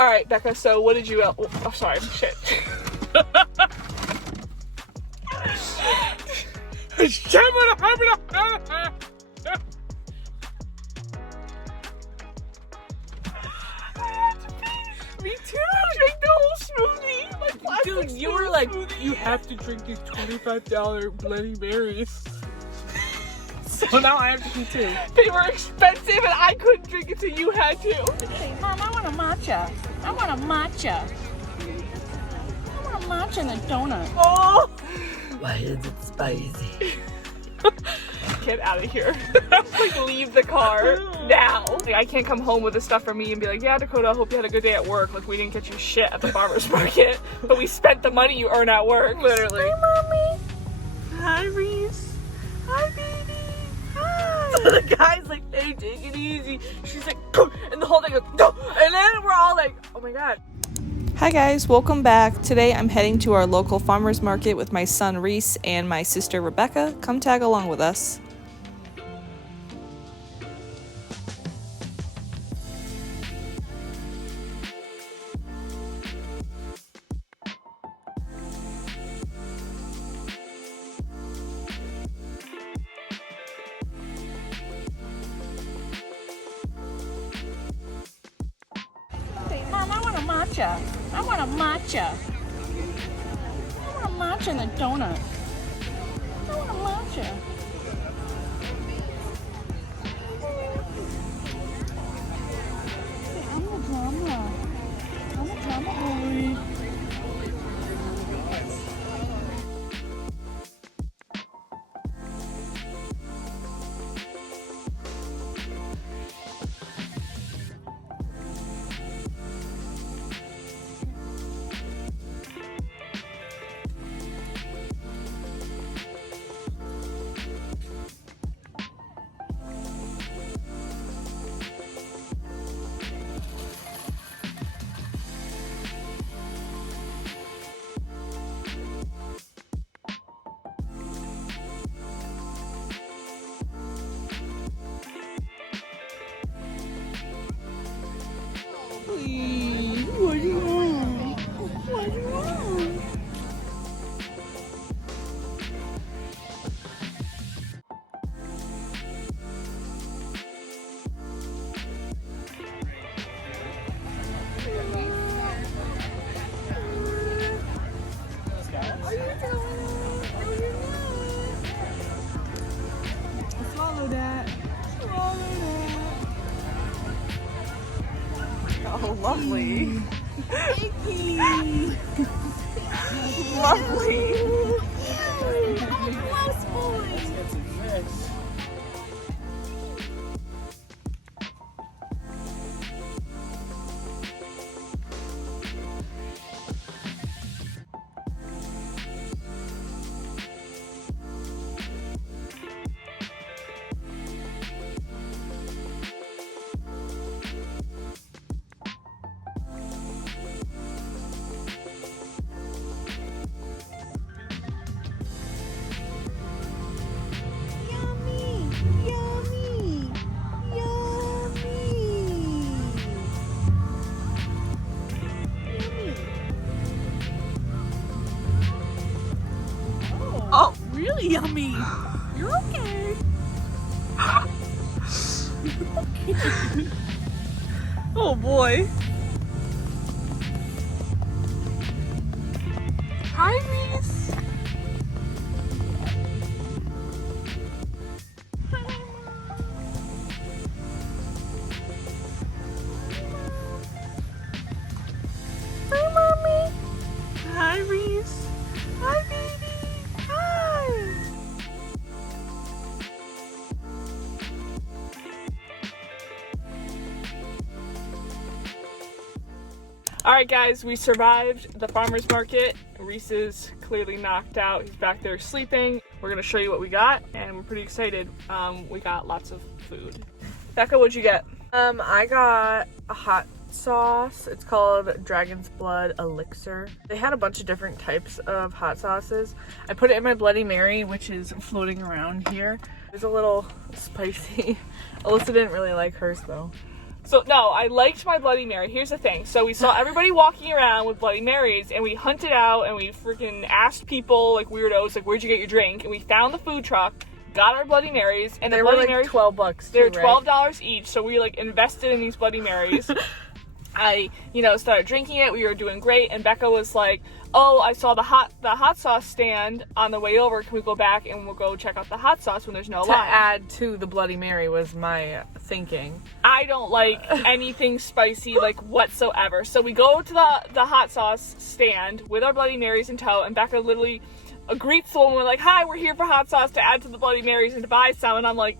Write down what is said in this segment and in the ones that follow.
All right, Becca, so what did you, oh, sorry, shit. Me too. Drink the whole smoothie. Like dude, you were like, you have to drink these $25 Bloody Marys. So now I have to do two. They were expensive and I couldn't drink it, so you had to. Hey, Mom, I want a matcha. I want a matcha. I want a matcha and a donut. Oh! Why is it spicy? Get out of here. Like, leave the car now. Like, I can't come home with this stuff for me and be like, yeah, Dakota, I hope you had a good day at work. Like, we didn't get you shit at the farmer's market, but we spent the money you earn at work, literally. Hi, Mommy. Hi, Reese. Hi, baby. Hi. The guy's like, hey, take it easy. She's like, "Go," and the whole thing goes, "Go," and then we're all like, oh my God. Hi guys, welcome back. Today I'm heading to our local farmer's market with my son Reese and my sister Rebecca. Come tag along with us. Hey, Mom, I want a matcha. I want a matcha. I want a matcha and a donut. I want a matcha. Hey, I'm the drama. I'm the drama boy. Swallow that. Oh, lovely. Lovely. Oh, really yummy. You're okay. Oh boy. Hi, Reese. Hi, Mommy. Hi, Reese. Hi, baby. Hi. All right, guys, we survived the farmer's market. Reese is clearly knocked out. He's back there sleeping. We're gonna show you what we got, and we're pretty excited. We got lots of food. Becca, what'd you get? I got a hot sauce. It's called Dragon's Blood Elixir. They had a bunch of different types of hot sauces. I put it in my Bloody Mary, which is floating around here. It's a little spicy. Alyssa didn't really like hers though. So, no, I liked my Bloody Mary. Here's the thing. So, we saw everybody walking around with Bloody Marys, and we hunted out, and we freaking asked people, like, weirdos, like, where'd you get your drink? And we found the food truck, got our Bloody Marys, and They the were Bloody like Marys... $12 They were too, right? $12 each, so we, like, invested in these Bloody Marys. I, started drinking it. We were doing great, and Becca was like, oh, I saw the hot sauce stand on the way over. Can we go back and we'll go check out the hot sauce when there's no To line? add to the Bloody Mary was my thinking. I don't like anything spicy, like, whatsoever. So we go to the hot sauce stand with our Bloody Marys in tow, and Becca literally greets the woman. We're like, hi, we're here for hot sauce to add to the Bloody Marys and to buy some. And I'm like,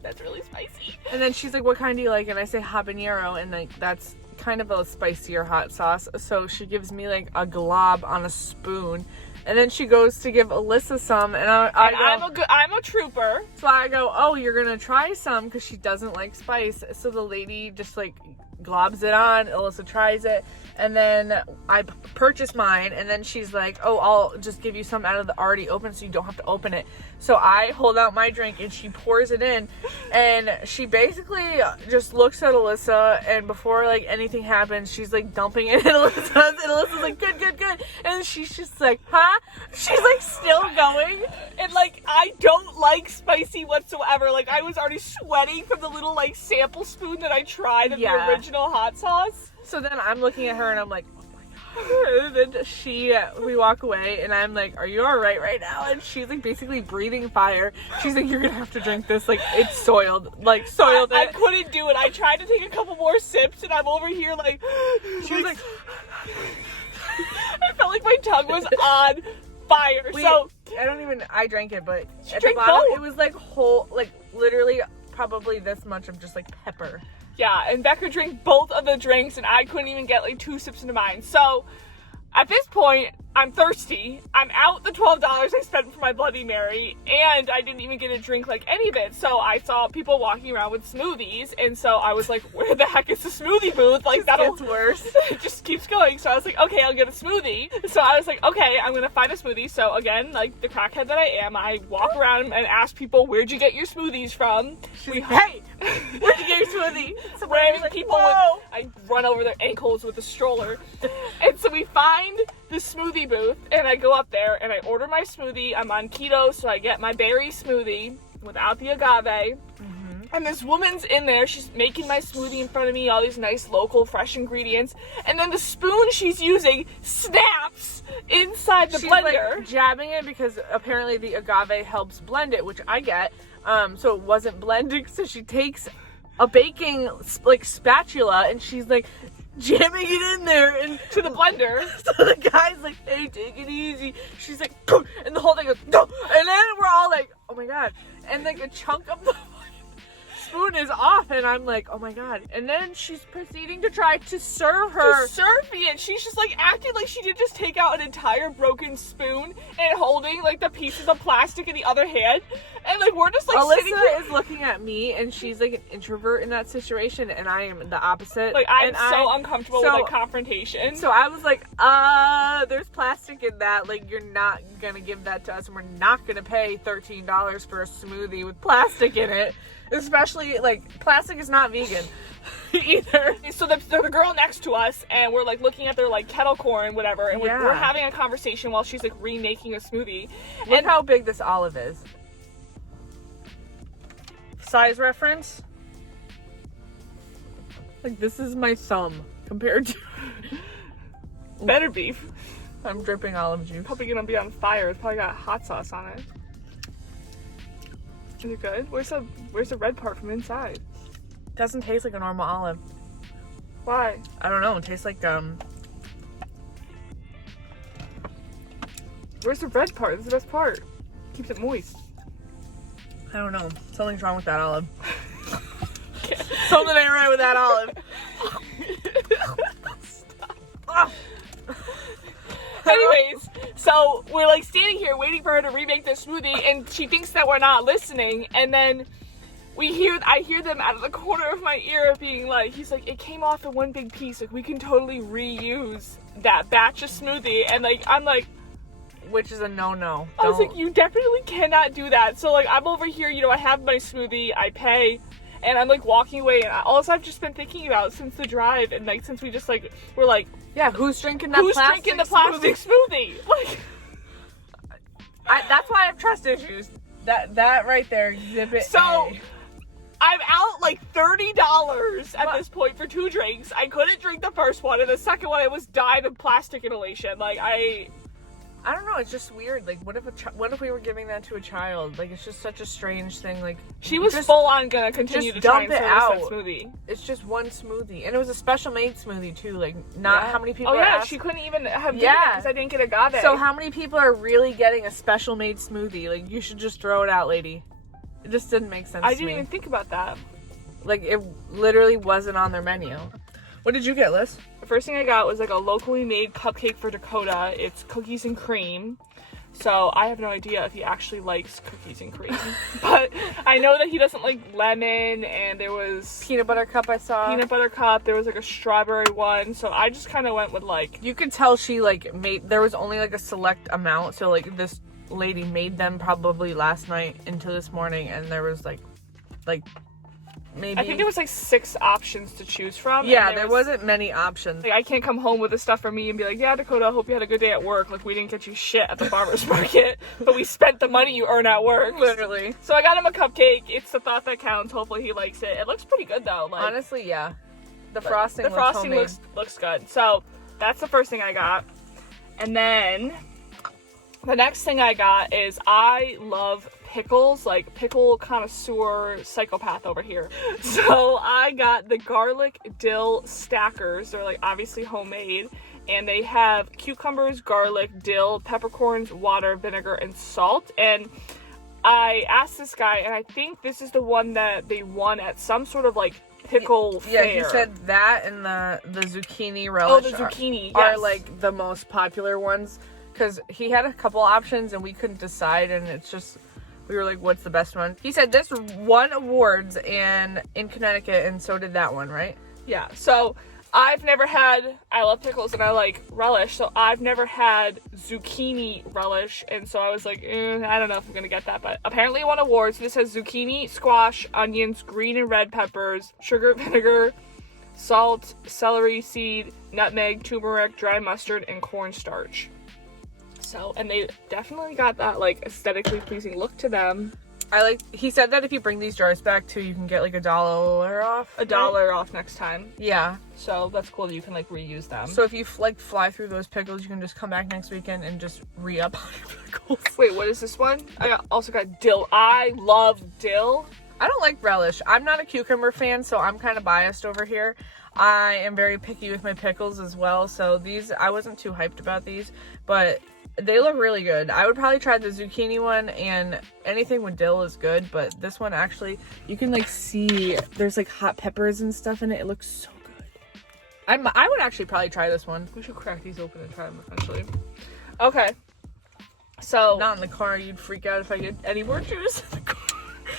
that's really spicy. And then she's like, what kind do you like? And I say habanero, and like that's kind of a spicier hot sauce. So she gives me like a glob on a spoon, and then she goes to give Alyssa some, and I'm a trooper. So I go, oh, you're gonna try some because she doesn't like spice. So the lady just like globs it on. Alyssa tries it, and then I purchase mine, and then she's like, oh, I'll just give you some out of the already open so you don't have to open it. So I hold out my drink, and she pours it in, and she basically just looks at Alyssa, and before like anything happens, she's like dumping it in Alyssa's, and Alyssa's like, good, and she's just like, huh? She's like still going. And like, I don't like spicy whatsoever. Like, I was already sweating from the little like sample spoon that I tried of the original hot sauce. So then I'm looking at her and I'm like, oh my god. And then we walk away and I'm like, are you alright right now? And she's like basically breathing fire. She's like, you're gonna have to drink this. Like, it's soiled. Like, soiled it. I couldn't do it. I tried to take a couple more sips and I'm over here like, she was like, I felt like my tongue was on fire. I drank it, but she at drank the bottom, both. it was like whole, like literally probably this much of just like pepper. Yeah, and Becca drank both of the drinks, and I couldn't even get like 2 sips into mine. So, at this point, I'm thirsty. I'm out the $12 I spent for my Bloody Mary, and I didn't even get to drink like any of it. So I saw people walking around with smoothies, and so I was like, where the heck is the smoothie booth? Like, that gets worse. It just keeps going. So I was like, okay, I'll get a smoothie. So I was like, okay, I'm gonna find a smoothie. So again, like the crackhead that I am, I walk around and ask people, where'd you get your smoothies from? Hey, where'd you get your smoothie? Random people I run over their ankles with a stroller. And so we find the smoothie booth, and I go up there and I order my smoothie. I'm on keto, so I get my berry smoothie without the agave. And this woman's in there, she's making my smoothie in front of me, all these nice local fresh ingredients, and then the spoon she's using snaps inside the blender. Like jabbing it because apparently the agave helps blend it, which I get. So it wasn't blending, so she takes a baking like spatula and she's like jamming it in there and to the blender. So the guy's like, hey, take it easy. She's like, and the whole thing goes, and then we're all like, oh my god, and like a chunk of the spoon is off, and I'm like, oh my god. And then she's proceeding to try to serve her. To serve me, and she's just like acting like she did just take out an entire broken spoon and holding like the pieces of plastic in the other hand, and like we're just like Alyssa is looking at me, and she's like an introvert in that situation, and I am the opposite. Like, I'm so uncomfortable with like confrontation. So I was like, there's plastic in that. Like, you're not gonna give that to us, and we're not gonna pay $13 for a smoothie with plastic in it. Especially, like, plastic is not vegan either. So the girl next to us, and we're like looking at their like kettle corn, whatever, and we're having a conversation while she's like remaking a smoothie. Look how big this olive is. Size reference? Like, this is my thumb compared to... Better beef. I'm dripping olive juice. Probably gonna be on fire. It's probably got hot sauce on it. Is it good? Where's the red part from inside? Doesn't taste like a normal olive. Why? I don't know. It tastes like Where's the red part? This is the best part. Keeps it moist. I don't know. Something's wrong with that olive. Something ain't right with that olive. Stop. Anyways, so we're like standing here waiting for her to remake this smoothie, and she thinks that we're not listening, and then I hear them out of the corner of my ear being like, he's like, it came off in one big piece, like we can totally reuse that batch of smoothie, and like I'm like, which is a no-no. I was like, you definitely cannot do that. So like I'm over here, I have my smoothie, I pay, And I'm like walking away, and all I've just been thinking about since the drive, and like since we just like we're like, yeah, who's drinking the plastic smoothie? Like, that's why I have trust issues. That right there, exhibit so A. I'm out like $30 at this point for 2 drinks. I couldn't drink the first one, and the second one I was dying of plastic inhalation. Like I don't know. It's just weird. Like, what if we were giving that to a child? Like, it's just such a strange thing. Like, she was full on gonna continue to try and dump it service out. that smoothie. It's just one smoothie, and it was a special made smoothie too. Like, not how many people. Oh are yeah, asking. she couldn't even have because I didn't get agave. So how many people are really getting a special made smoothie? Like, you should just throw it out, lady. It just didn't make sense. I to didn't me. even think about that. Like, it literally wasn't on their menu. What did you get, Liz? The first thing I got was like a locally made cupcake for Dakota. It's cookies and cream. So I have no idea if he actually likes cookies and cream. But I know that he doesn't like lemon, and there was Peanut butter cup I saw. peanut butter cup. There was like a strawberry one. So I just kind of went with like... You could tell she like there was only like a select amount. So like this lady made them probably last night into this morning, and there was like maybe... I think there was like 6 options to choose from. Yeah, there wasn't many options. Like, I can't come home with this stuff for me and be like, yeah, Dakota, I hope you had a good day at work. Like, we didn't get you shit at the farmer's market, but we spent the money you earn at work. Literally. So I got him a cupcake. It's the thought that counts. Hopefully he likes it. It looks pretty good though. Like, honestly, yeah. The frosting looks good. So that's the first thing I got. And then the next thing I got is I love pickles, like pickle connoisseur psychopath over here. So I got the garlic dill stackers. They're like obviously homemade, and they have cucumbers, garlic, dill, peppercorns, water, vinegar, and salt. And I asked this guy, and I think this is the one that they won at some sort of like pickle fair. Yeah, he said that and the zucchini relish. Oh, the zucchini, are like the most popular ones, because he had a couple options and we couldn't decide, and it's just, we were like, what's the best one? He said this won awards in Connecticut, and so did that one, right? Yeah, so I love pickles and I like relish, so I've never had zucchini relish, and so I was like, I don't know if I'm gonna get that, but apparently it won awards. This has zucchini, squash, onions, green and red peppers, sugar, vinegar, salt, celery seed, nutmeg, turmeric, dry mustard, and cornstarch. So, and they definitely got that like aesthetically pleasing look to them. He said that if you bring these jars back too, you can get like $1 off. $1 off next time. Yeah. So that's cool that you can like reuse them. So if you like fly through those pickles, you can just come back next weekend and just re-up on your pickles. Wait, what is this one? I also got dill. I love dill. I don't like relish. I'm not a cucumber fan, so I'm kind of biased over here. I am very picky with my pickles as well, so these, I wasn't too hyped about these, but they look really good. I would probably try the zucchini one, and anything with dill is good, but this one actually, you can like see there's like hot peppers and stuff in it. It looks so good. I would actually probably try this one. We should crack these open and try them eventually. Okay. So not in the car. You'd freak out if I get any more juice in the car.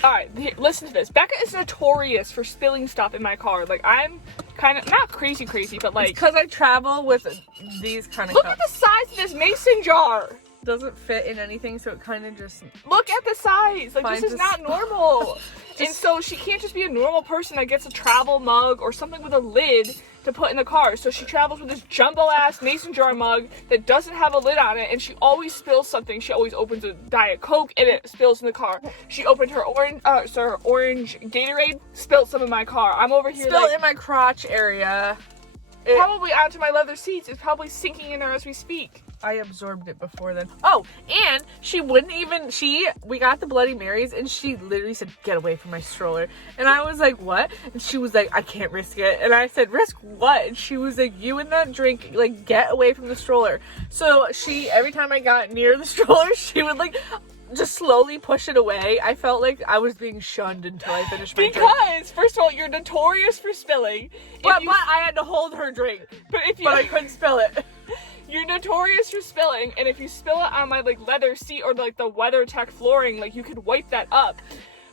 Alright, listen to this. Becca is notorious for spilling stuff in my car. Like, I'm kind of, not crazy, but like... It's because I travel with these kind of cups. Look cups. at the size of this mason jar. Doesn't fit in anything, so it kind of just... Look at the size. Like, this is not normal. And so she can't just be a normal person that gets a travel mug or something with a lid to put in the car. So she travels with this jumbo-ass mason jar mug that doesn't have a lid on it, and she always spills something. She always opens a Diet Coke, and it spills in the car. She opened her orange Gatorade, spilled some in my car. I'm over here spilled in my crotch area. Probably onto my leather seats. It's probably sinking in there as we speak. I absorbed it before then. Oh, and she wouldn't even, we got the Bloody Marys, and she literally said, get away from my stroller. And I was like, what? And she was like, I can't risk it. And I said, risk what? And she was like, you and that drink, like, get away from the stroller. So every time I got near the stroller, she would like, just slowly push it away. I felt like I was being shunned until I finished my drink. Because, first of all, you're notorious for spilling. But I had to hold her drink. But I couldn't spill it. You're notorious for spilling, and if you spill it on my like leather seat or like the WeatherTech flooring, like you could wipe that up.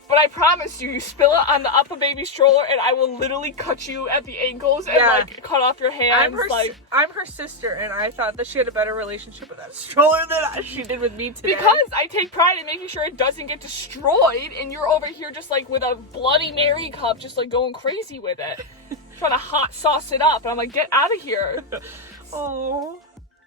But I promise you, you spill it on the Uppa baby stroller, and I will literally cut you at the ankles and like cut off your hands. I'm her sister, and I thought that she had a better relationship with that stroller than she did with me today. Because I take pride in making sure it doesn't get destroyed, and you're over here just like with a Bloody Mary cup, just like going crazy with it, trying to hot sauce it up. And I'm like, get out of here. Oh.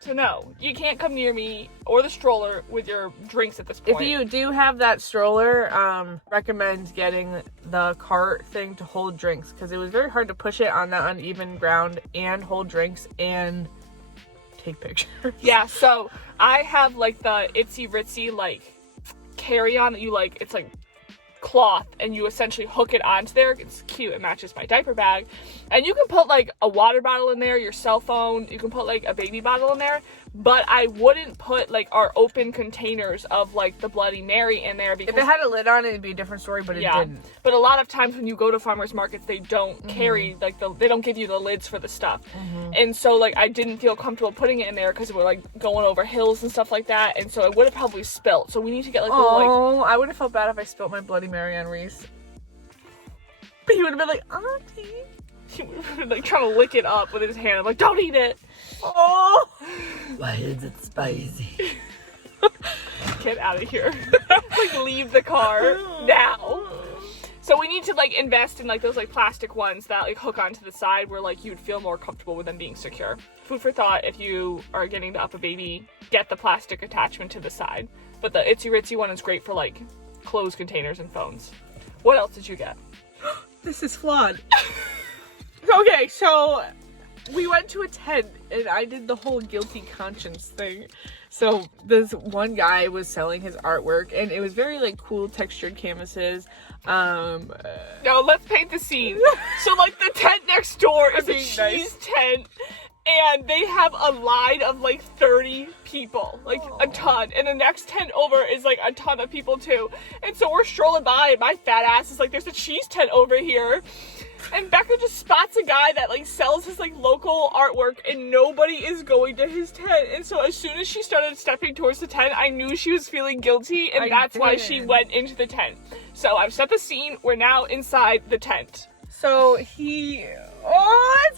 So no, you can't come near me or the stroller with your drinks at this point. If you do have that stroller, recommend getting the cart thing to hold drinks, because it was very hard to push it on that uneven ground and hold drinks and take pictures. Yeah, so I have like the itsy ritzy like carry-on that you like, it's like cloth, and you essentially hook it onto there. It's cute, it matches my diaper bag, and you can put like a water bottle in there, your cell phone, you can put like a baby bottle in there, but I wouldn't put like our open containers of like the Bloody Mary in there, because if it had a lid on it, it'd be a different story, but it didn't. But a lot of times when you go to farmers markets, they don't carry like they don't give you the lids for the stuff, and so like I didn't feel comfortable putting it in there because we're like going over hills and stuff like that, and so I would have probably spilt. So we need to get like little, like, I would have felt bad if I spilt my Bloody Mary on Reese. But he would have been like, Auntie. he would have been like trying to lick it up with his hand. I'm like, don't eat it. Oh. Why is it spicy? Get out of here. Like leave the car now. So we need to like invest in like those like plastic ones that like hook onto the side where like you would feel more comfortable with them being secure. Food for thought, if you are getting to Uppa baby, get the plastic attachment to the side. But the itsy ritzy one is great for like clothes containers and phones. What else did you get? This is flawed. Okay, so we went to a tent and I did the whole guilty conscience thing. So this one guy was selling his artwork and it was very like cool textured canvases. Now let's paint the scene. So like the tent next door is a cheese tent, and they have a line of like 30 people, like a ton, and the next tent over is like a ton of people too. And so we're strolling by and my fat ass is like, there's a cheese tent over here. And Becca just spots a guy that like sells his like local artwork and nobody is going to his tent. And so as soon as she started stepping towards the tent, I knew she was feeling guilty, and that's why she went into the tent. So I've set the scene. We're now inside the tent. So it's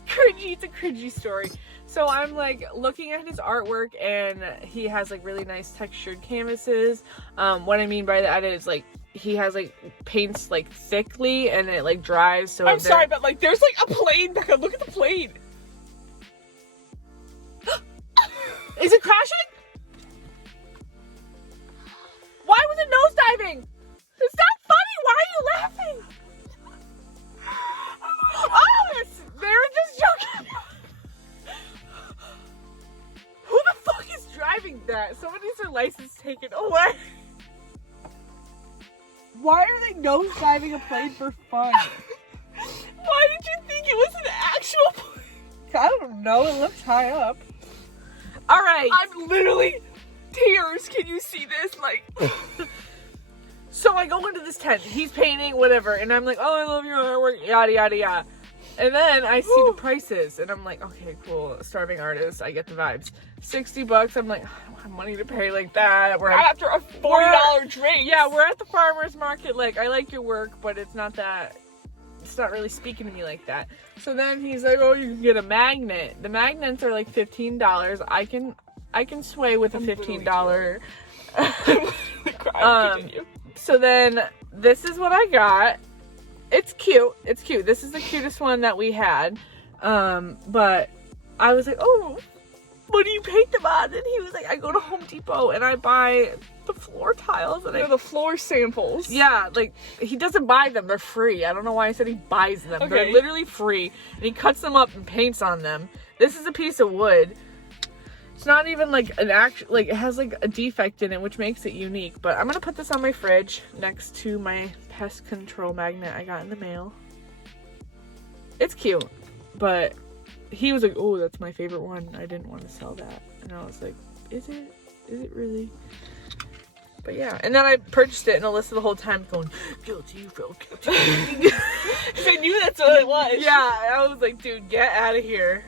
cringy. It's a cringy story. So I'm like looking at his artwork and he has like really nice textured canvases. What I mean by that is like he has like paints like thickly and it like dries. So I'm sorry, but like there's like a plane, Becca. Look at the plane. Is it crashing? Why was it nosediving? It's not funny. Why are you laughing? Oh, they were just joking. Who the fuck is driving that? Someone needs their license taken away. Why are they nosediving a plane for fun? Why did you think it was an actual plane? I don't know. It looks high up. All right. I'm literally tears. Can you see this? Like. So I go into this tent. He's painting, whatever, and I'm like, oh, I love your artwork, yada yada yada. And then I see the prices, and I'm like, okay, cool, starving artist, I get the vibes. $60. I'm like, I don't have money to pay like that. We're after a $40 drink. Yeah, we're at the farmer's market. Like, I like your work, but it's not really speaking to me like that. So then he's like, oh, you can get a magnet. The magnets are like $15. I can sway with a $15. Continue. So then this is what I got. It's cute. It's cute. This is the cutest one that we had. But I was like, oh, what do you paint them on? And he was like, I go to Home Depot and I buy the floor tiles. And the floor samples. Yeah, like he doesn't buy them. They're free. I don't know why I said he buys them. Okay. They're literally free. And he cuts them up and paints on them. This is a piece of wood. It's not even like an actual, like it has like a defect in it, which makes it unique. But I'm going to put this on my fridge next to my pest control magnet I got in the mail. It's cute, but he was like, oh, that's my favorite one. I didn't want to sell that. And I was like, is it? Is it really? But yeah. And then I purchased it, and Alyssa the whole time going, guilty, you feel guilty. I knew that's what it was. Yeah, I was like, dude, get out of here.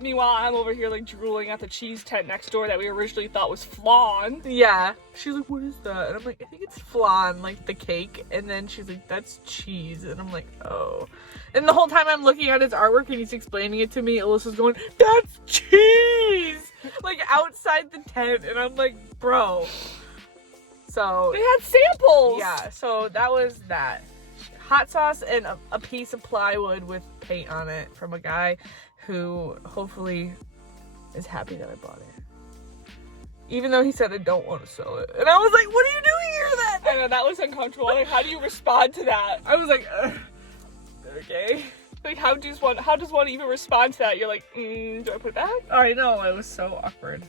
Meanwhile, I'm over here like drooling at the cheese tent next door that we originally thought was flan. Yeah. She's like, what is that? And I'm like, I think it's flan, like the cake. And then she's like, that's cheese. And I'm like, oh. And the whole time I'm looking at his artwork and he's explaining it to me, Alyssa's going, that's cheese! Like outside the tent. And I'm like, bro. So. They had samples! Yeah, so that was that. Hot sauce and a piece of plywood with paint on it from a guy who hopefully is happy that I bought it. Even though he said I don't want to sell it. And I was like, what are you doing here then? I know, that was uncomfortable. Like, how do you respond to that? I was like, okay. Like, how does one even respond to that? You're like, do I put it back? I know, it was so awkward.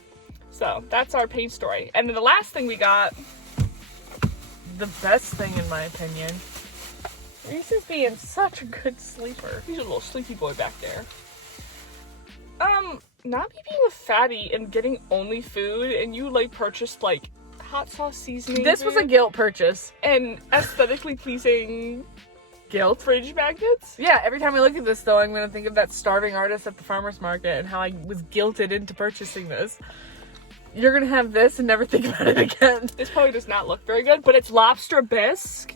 So, that's our paint story. And then the last thing we got, The best thing in my opinion, Reese's being such a good sleeper. he's a little sleepy boy back there. Not me being a fatty and getting only food, and you like purchased like hot sauce seasoning. This was a guilt purchase. and aesthetically pleasing Guilt? fridge magnets. Yeah, every time I look at this though, I'm gonna think of that starving artist at the farmer's market and how I was guilted into purchasing this. You're gonna have this and never think about it again. This probably does not look very good, but it's lobster bisque.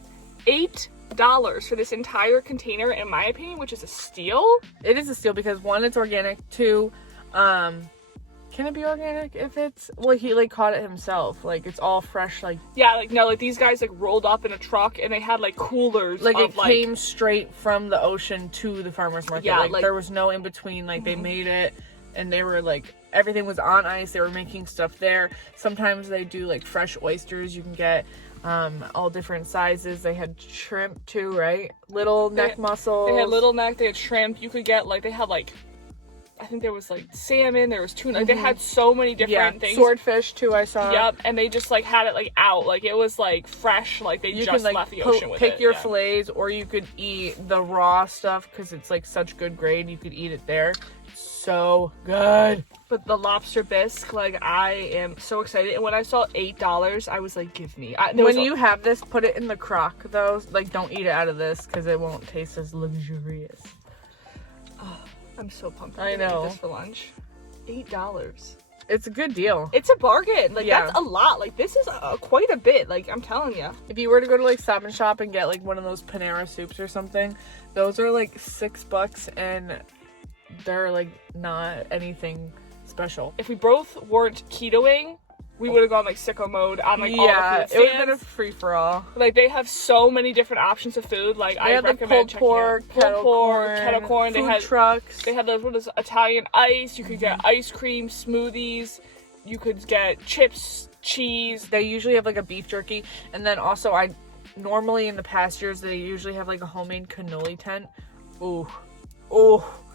$8 for this entire container, in my opinion, which is a steal. It is a steal because one, it's organic. Two, can it be organic if it's, well, he like caught it himself. Like it's all fresh, like Yeah, like no, like these guys like rolled up in a truck and they had like coolers. like of, it came straight from the ocean to the farmer's market. Yeah, like like- there was no in between. Like they made it and they were like, everything was on ice. They were making stuff there. Sometimes they do like fresh oysters. You can get all different sizes. They had shrimp too, right? Little neck mussels. They had little neck, they had shrimp. You could get like, they had like, I think there was like salmon, there was tuna. Like, they had so many different things. Swordfish too, I saw. Yep, and they just like had it like out. Like it was like fresh, like they You just can like left the ocean with pick it. your yeah. fillets, or you could eat the raw stuff because it's like such good grade. You could eat it there. So good. But the lobster bisque, like I am so excited. And when I saw $8, I was like, give me. When you have this, put it in the crock though. Like don't eat it out of this because it won't taste as luxurious. I'm so pumped. I I'm gonna know. eat this for lunch. $8. It's a good deal. It's a bargain. Like Yeah. that's a lot. Like this is quite a bit. Like I'm telling you. If you were to go to like Stop and Shop and get like one of those Panera soups or something, those are like $6 and they're like not anything special. If we both weren't ketoing, we would have gone like sicko mode on like Yeah, all the it food would have been a stands. free for all. Like they have so many different options of food. Like I They had like recommend pulled pork, checking out. kettle kettle corn. They food had trucks. They had those, what is it, Italian ice. You could get ice cream, smoothies. You could get chips, cheese. They usually have like a beef jerky, and then also normally in the past years they usually have like a homemade cannoli tent. Ooh,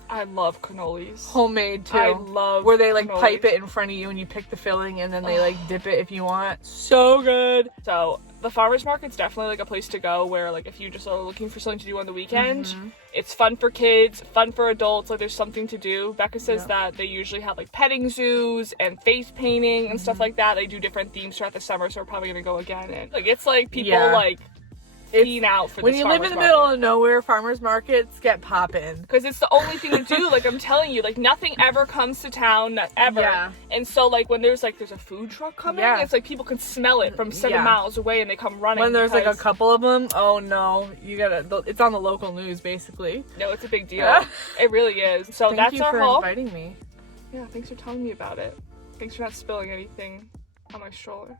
I love cannolis. homemade too. I love where they like cannolis. pipe it in front of you and you pick the filling and then they like dip it if you want. So good. So the farmer's market's definitely like a place to go where like if you just are looking for something to do on the weekend, it's fun for kids, fun for adults. Like there's something to do. Becca says that they usually have like petting zoos and face painting and stuff like that. They do different themes throughout the summer, so we're probably gonna go again. And like it's like people like fiend out for when this you live in the middle of nowhere, farmers markets get poppin'. because it's the only thing to do. Like I'm telling you, like nothing ever comes to town, ever. Yeah. And so like when there's a food truck coming, it's like people can smell it from 7 miles away and they come running. When there's like a because- couple of them, oh no, you gotta. It's on the local news basically. No, it's a big deal. It really is. So Thank that's you our for haul. inviting me. Yeah, thanks for telling me about it. Thanks for not spilling anything on my stroller.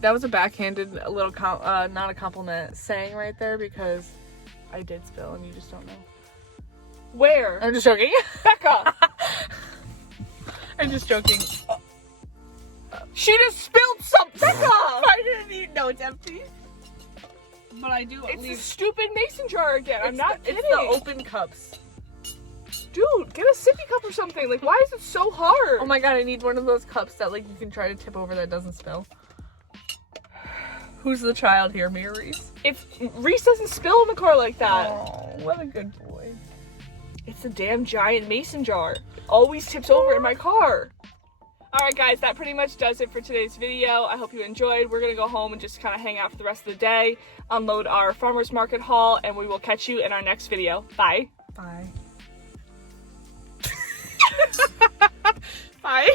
That was a backhanded little not a compliment saying right there because I did spill and you just don't know. Where? I'm just joking. Becca! I'm just joking. She just spilled something! Becca! I didn't even know it's empty. But I do It's the stupid mason jar again. I'm not kidding. It's the open cups. Dude, get a sippy cup or something. Like, why is it so hard? Oh my god, I need one of those cups that like you can try to tip over that doesn't spill. Who's the child here, me or Reese? Reese doesn't spill in the car like that. Oh, what a good boy. It's a damn giant mason jar. It always tips over in my car. Alright guys, that pretty much does it for today's video. I hope you enjoyed. We're going to go home and just kind of hang out for the rest of the day, unload our farmer's market haul, and we will catch you in our next video. Bye. Bye. Bye.